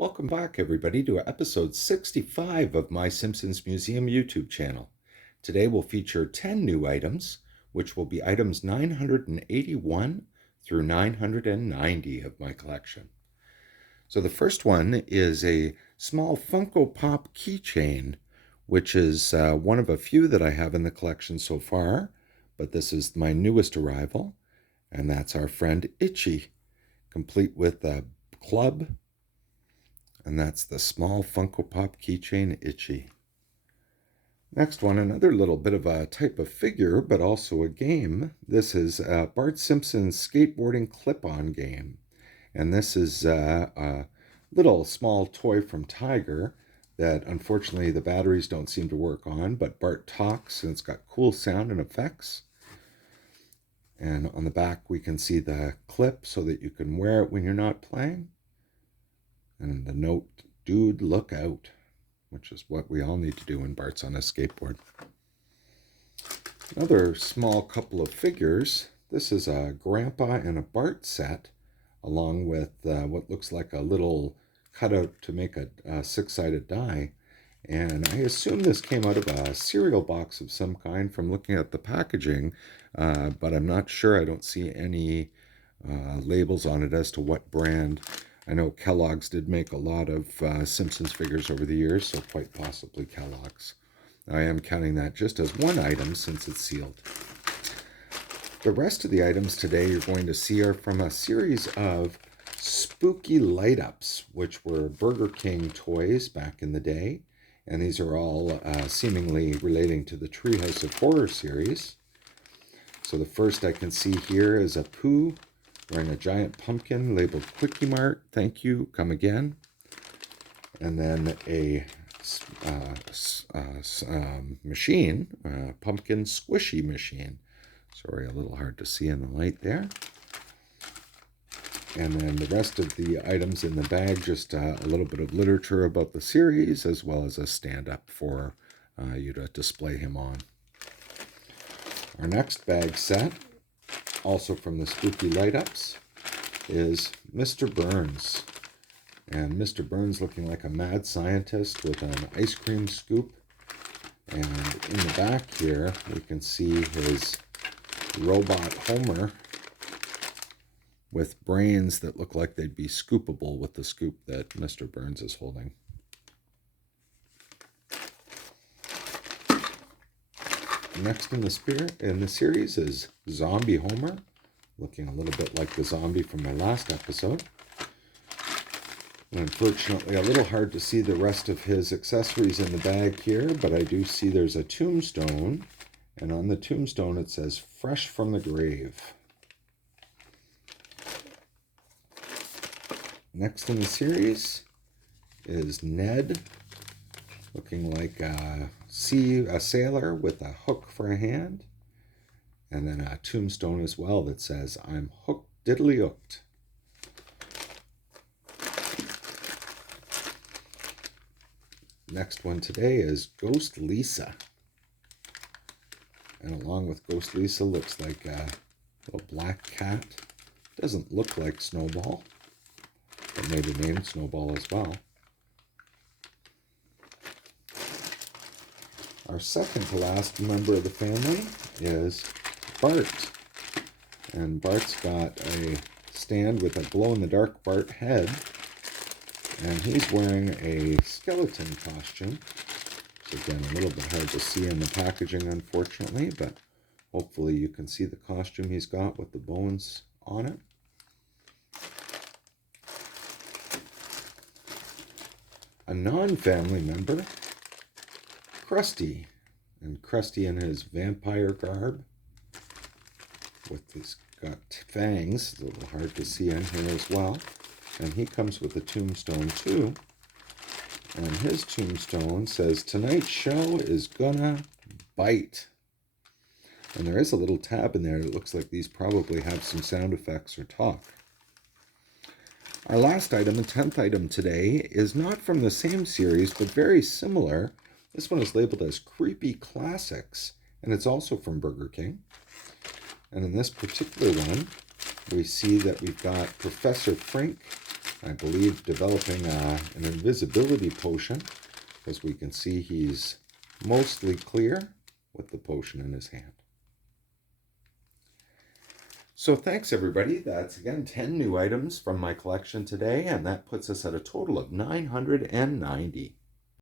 Welcome back, everybody, to episode 65 of my Simpsons Museum YouTube channel. Today we'll feature 10 new items, which will be items 981 through 990 of my collection. So the first one is a small Funko Pop Keychain, which is one of a few that I have in the collection so far, but this is my newest arrival, and that's our friend Itchy, complete with a club. And that's the small Funko Pop Keychain Itchy. Next one, another little bit of a type of figure, but also a game. This is Bart Simpson's skateboarding clip-on game. And this is a little small toy from Tiger that unfortunately the batteries don't seem to work on, but Bart talks and it's got cool sound and effects. And on the back we can see the clip so that you can wear it when you're not playing. And the note, "Dude, look out," which is what we all need to do when Bart's on a skateboard. Another small couple of figures. This is a Grandpa and a Bart set, along with what looks like a little cutout to make a six-sided die. And I assume this came out of a cereal box of some kind from looking at the packaging, but I'm not sure. I don't see any labels on it as to what brand. I know Kellogg's did make a lot of Simpsons figures over the years, so quite possibly Kellogg's. I am counting that just as one item since it's sealed. The rest of the items today you're going to see are from a series of spooky light-ups, which were Burger King toys back in the day. And these are all seemingly relating to the Treehouse of Horror series. So the first I can see here is a Pooh wearing a giant pumpkin labeled Quickie Mart, thank you, come again. And then a machine, pumpkin squishy machine. Sorry, a little hard to see in the light there. And then the rest of the items in the bag, just a little bit of literature about the series, as well as a stand-up for you to display him on. Our next bag set, also from the Spooky Light-Ups, is Mr. Burns. And Mr. Burns looking like a mad scientist with an ice cream scoop. And in the back here, we can see his robot Homer with brains that look like they'd be scoopable with the scoop that Mr. Burns is holding. Next in the series is Zombie Homer, looking a little bit like the zombie from the last episode. And unfortunately, a little hard to see the rest of his accessories in the bag here, but I do see there's a tombstone, and on the tombstone it says "Fresh from the Grave." Next in the series is Ned, looking like a sailor with a hook for a hand, and then a tombstone as well that says, "I'm hooked diddly hooked." Next one today is Ghost Lisa, and along with Ghost Lisa looks like a little black cat. Doesn't look like Snowball, but maybe named Snowball as well. Our second to last member of the family is Bart. And Bart's got a stand with a glow-in-the-dark Bart head. And he's wearing a skeleton costume. So again, a little bit hard to see in the packaging, unfortunately, but hopefully you can see the costume he's got with the bones on it. A non-family member, Krusty, and Krusty in his vampire garb, he's got fangs, a little hard to see in here as well, and he comes with a tombstone too, and his tombstone says, "Tonight's show is gonna bite," and there is a little tab in there that looks like these probably have some sound effects or talk. Our last item, the 10th item today, is not from the same series, but very similar. This one is labeled as Creepy Classics, and it's also from Burger King. And in this particular one, we see that we've got Professor Frink I believe developing an invisibility potion, as we can see he's mostly clear with the potion in his hand. So thanks everybody. That's again 10 new items from my collection today, and that puts us at a total of 990.